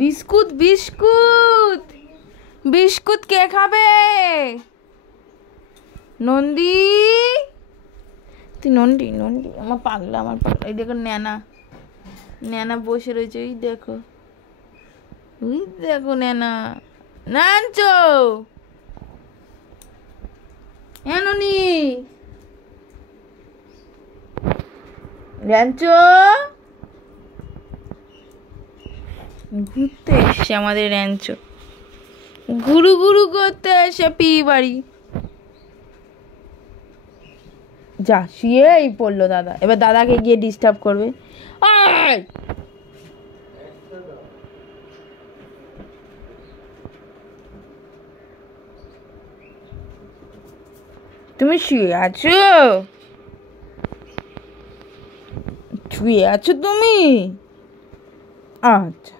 Biscuit biscuit biscuit কে খাবে? নন্দী, তুই নন্দি নন্দি আমার পাগলা এই দেখো ন্যানা ন্যানা বসে রয়েছে। ওই দেখো ন্যানা নাচো ননি র্যাঞ্চো ঘুরতে এসছে আমাদের র্যাঞ্চো, ঘুরু ঘুরু করতে এসে পিই বাড়ি। যা শুয়েই পড়লো দাদা, এবার দাদাকে গিয়ে ডিস্টার্ব করবে। তুমি শুয়ে আছো? শুয়ে আছো তুমি? আচ্ছা